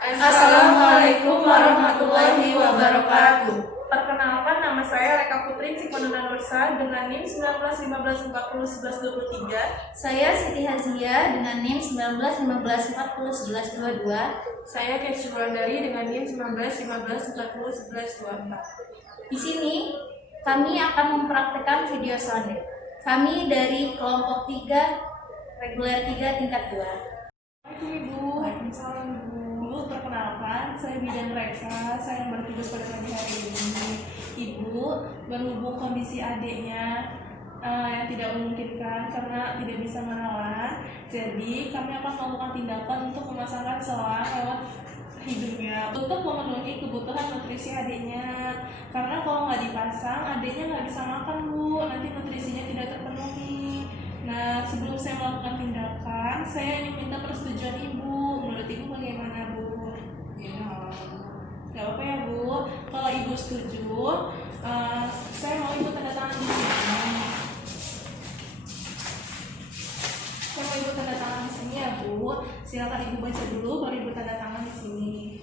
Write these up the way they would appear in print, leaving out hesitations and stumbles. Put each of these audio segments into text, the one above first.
Assalamualaikum warahmatullahi wabarakatuh. Perkenalkan, nama saya Reka Putri Cikonuna Nursa dengan NIM 1915401123. Saya Siti Hazia dengan NIM 1915401122. Saya Kesi Wulandari dengan NIM 1915401124. Di sini kami akan mempraktikkan video sonde. Kami dari kelompok 3, reguler 3 tingkat 2. Assalamualaikum Ibu. Waalaikumsalam Ibu. Perkenalkan, saya Bidan Reka. Saya yang bertugas pada pagi hari ini. Ibu, berhubung kondisi adiknya yang tidak memungkinkan karena tidak bisa menawan, jadi kami akan melakukan tindakan untuk memasangkan selang lewat hidungnya untuk memenuhi kebutuhan nutrisi adiknya. Karena kalau nggak dipasang, adiknya nggak bisa makan Bu, nanti nutrisinya tidak terpenuhi. Nah, sebelum saya melakukan tindakan, saya ingin minta persetujuan Ibu. Menurut Ibu bagaimana Bu? Gak apa-apa ya Bu. Kalau Ibu setuju, saya mau Ibu tanda tangan di sini. Saya mau Ibu tanda tangan di sini ya Bu. Silakan Ibu baca dulu, baru Ibu tanda tangan di sini.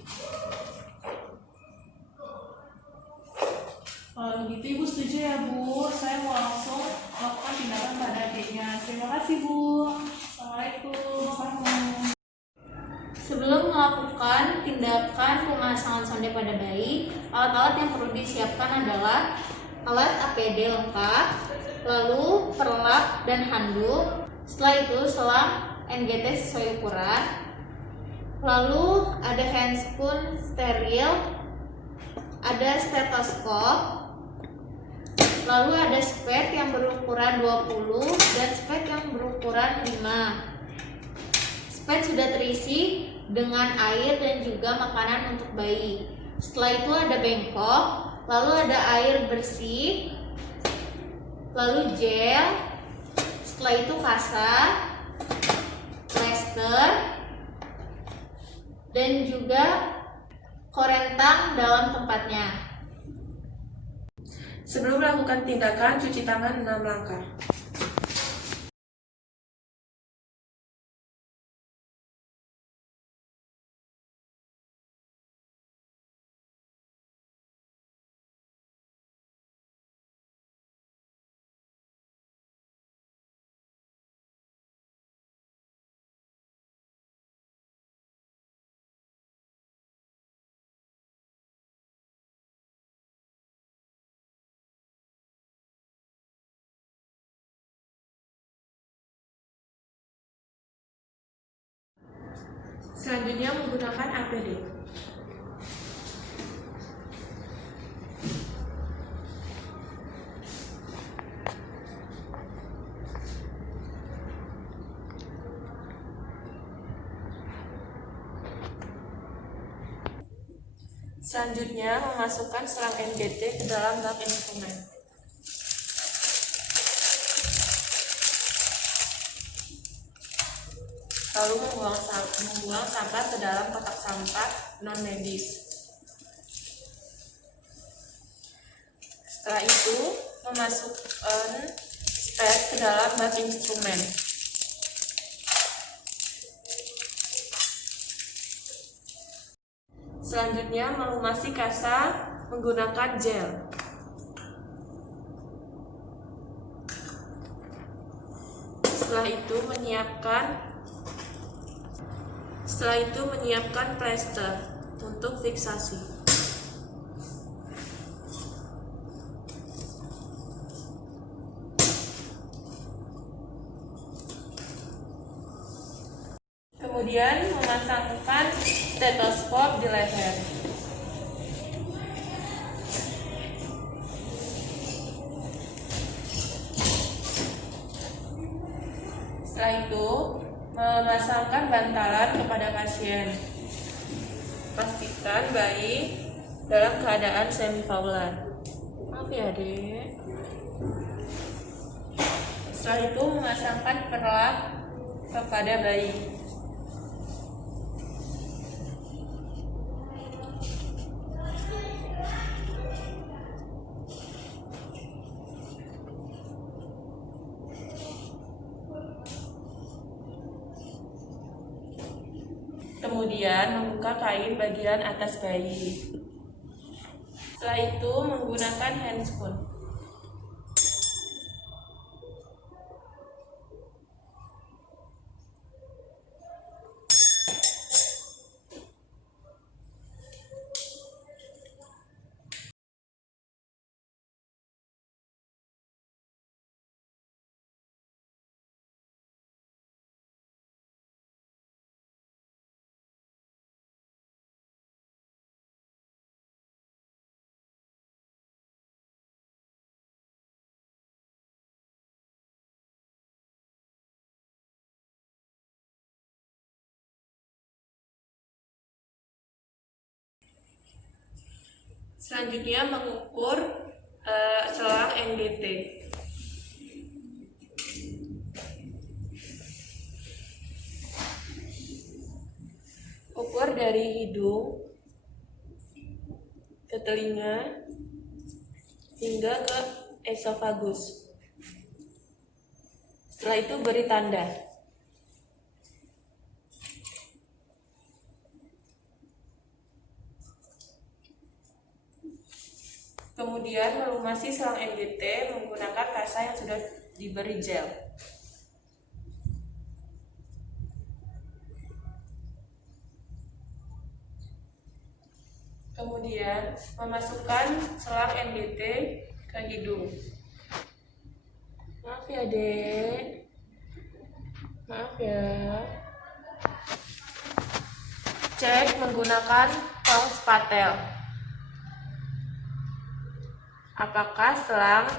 Kalau begitu Ibu setuju ya Bu. Saya mau langsung melakukan tindakan pada adiknya. Terima kasih Bu. Assalamualaikum. Sebelum melakukan tindakan pemasangan sonde pada bayi, alat-alat yang perlu disiapkan adalah alat APD lengkap, lalu perlap dan handuk, setelah itu selang NGT sesuai ukuran, lalu ada handspoon steril, ada stetoskop, lalu ada spet yang berukuran 20 dan spet yang berukuran 5. Spet sudah terisi dengan air dan juga makanan untuk bayi. Setelah itu ada bengkok, lalu ada air bersih, lalu gel, setelah itu kasa, plester, dan juga korentang dalam tempatnya. Sebelum melakukan tindakan, cuci tangan 6 langkah. Selanjutnya menggunakan APD. Selanjutnya memasukkan selang NGT ke dalam bak instrumen. Lalu membuang sampah ke dalam kotak sampah non-medis. Setelah itu, memasukkan spet ke dalam bak instrumen. Selanjutnya, melumasi kasa menggunakan gel. Setelah itu menyiapkan plester untuk fiksasi. Kemudian memasangkan stetoskop di leher. Setelah itu, memasangkan bantalan kepada pasien. Pastikan bayi dalam keadaan semifaulan. Maaf ya, Dek. Setelah itu, memasangkan perlap kepada bayi. Kemudian Kemudian membuka kain bagian atas bayi. Setelah itu menggunakan handspoon. Selanjutnya mengukur selang NDT. Ukur dari hidung ke telinga hingga ke esofagus. Setelah itu beri tanda. Kemudian melumasi selang NDT menggunakan kasa yang sudah diberi gel. Kemudian memasukkan selang NDT ke hidung. Maaf ya, Dek. Maaf ya. Cek menggunakan tong spatel. Apakah selang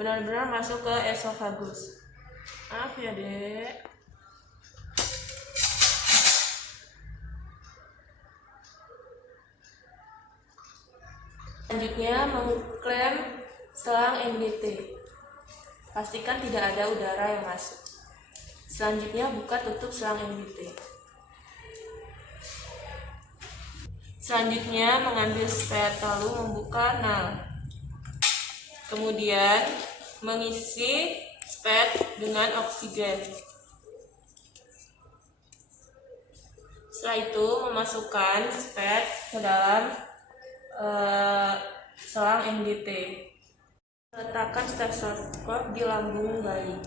benar-benar masuk ke esofagus? Maaf ya, Dek. Selanjutnya mengklem selang NDT. Pastikan tidak ada udara yang masuk. Selanjutnya buka tutup selang NDT. Selanjutnya mengambil spet lalu membuka nal. Kemudian mengisi spet dengan oksigen. Setelah itu memasukkan spet ke dalam selang NDT. Letakkan stetoskop di lambung bayi.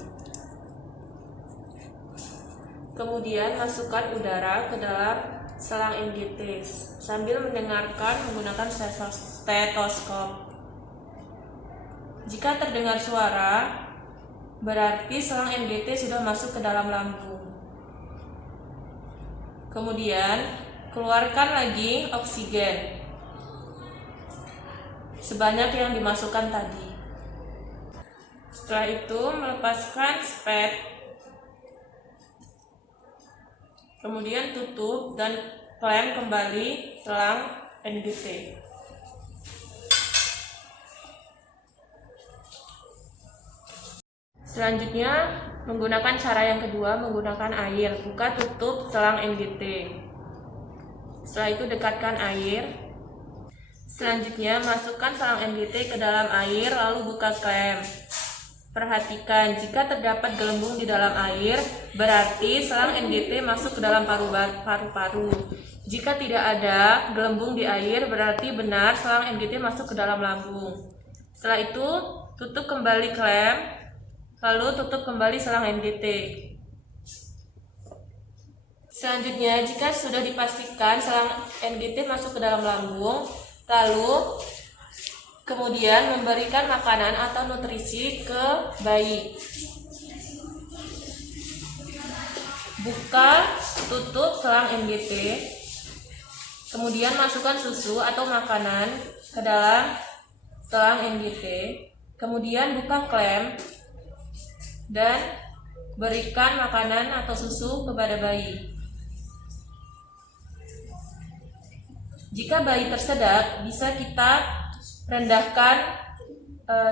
Kemudian masukkan udara ke dalam selang NDT sambil mendengarkan menggunakan stetoskop. Jika terdengar suara, berarti selang NDT sudah masuk ke dalam lambung. Kemudian keluarkan lagi oksigen sebanyak yang dimasukkan tadi. Setelah itu melepaskan spet. Kemudian tutup dan klem kembali selang NDT. Selanjutnya menggunakan cara yang kedua, menggunakan air. Buka tutup selang NDT. Setelah itu dekatkan air. Selanjutnya masukkan selang NDT ke dalam air lalu buka klem. Perhatikan, jika terdapat gelembung di dalam air, berarti selang NDT masuk ke dalam paru-paru. Jika tidak ada gelembung di air, berarti benar selang NDT masuk ke dalam lambung. Setelah itu, tutup kembali klem, lalu tutup kembali selang NDT. Selanjutnya, jika sudah dipastikan selang NDT masuk ke dalam lambung, lalu kemudian memberikan makanan atau nutrisi ke bayi. Buka tutup selang NDT, kemudian masukkan susu atau makanan ke dalam selang NDT, kemudian buka klem dan berikan makanan atau susu kepada bayi. Jika bayi tersedak, bisa kita rendahkan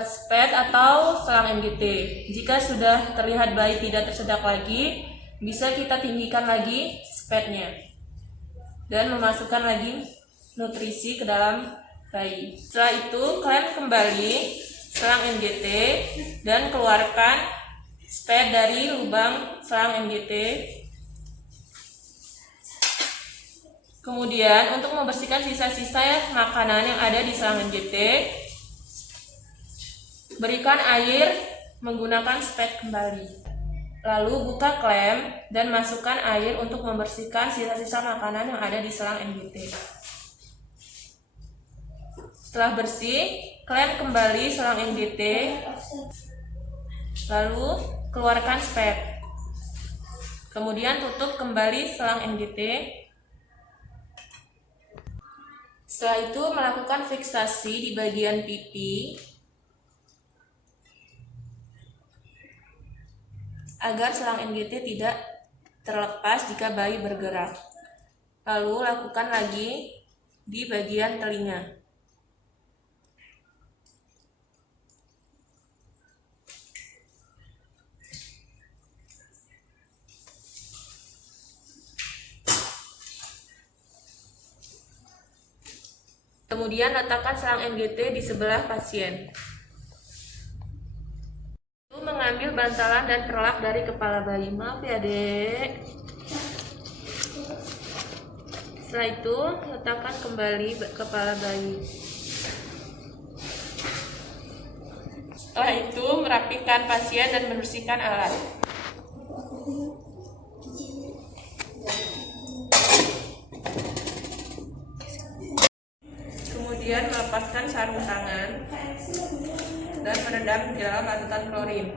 spet atau selang NDT. Jika sudah terlihat bayi tidak tersedak lagi, bisa kita tinggikan lagi spetnya dan memasukkan lagi nutrisi ke dalam bayi. Setelah itu klem kembali selang NDT dan keluarkan spet dari lubang selang NDT. Kemudian untuk membersihkan sisa-sisa makanan yang ada di selang NGT, berikan air menggunakan spek kembali. Lalu buka klem dan masukkan air untuk membersihkan sisa-sisa makanan yang ada di selang NGT. Setelah bersih, klem kembali selang NGT, lalu keluarkan spek. Kemudian tutup kembali selang NGT. Setelah itu melakukan fiksasi di bagian pipi agar selang NGT tidak terlepas jika bayi bergerak. Lalu lakukan lagi di bagian telinga. Kemudian letakkan selang NGT di sebelah pasien. Lalu mengambil bantalan dan perlak dari kepala bayi. Maaf ya, Dek. Setelah itu, letakkan kembali kepala bayi. Setelah itu, merapikan pasien dan membersihkan alat. Kemudian melepaskan sarung tangan dan merendam di dalam larutan klorin.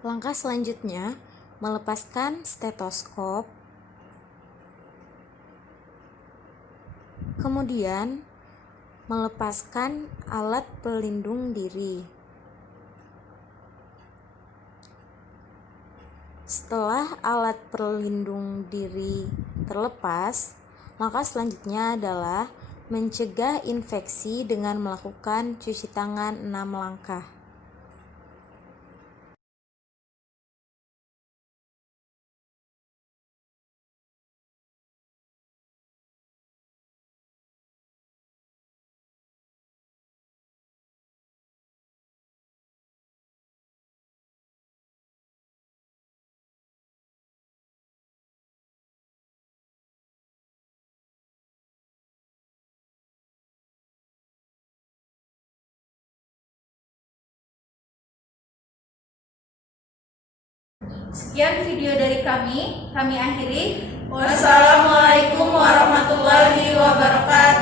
Langkah selanjutnya, melepaskan stetoskop. Kemudian, melepaskan alat pelindung diri. Setelah alat pelindung diri terlepas, langkah selanjutnya adalah mencegah infeksi dengan melakukan cuci tangan 6 langkah. Sekian video dari kami akhiri. Wassalamualaikum warahmatullahi wabarakatuh.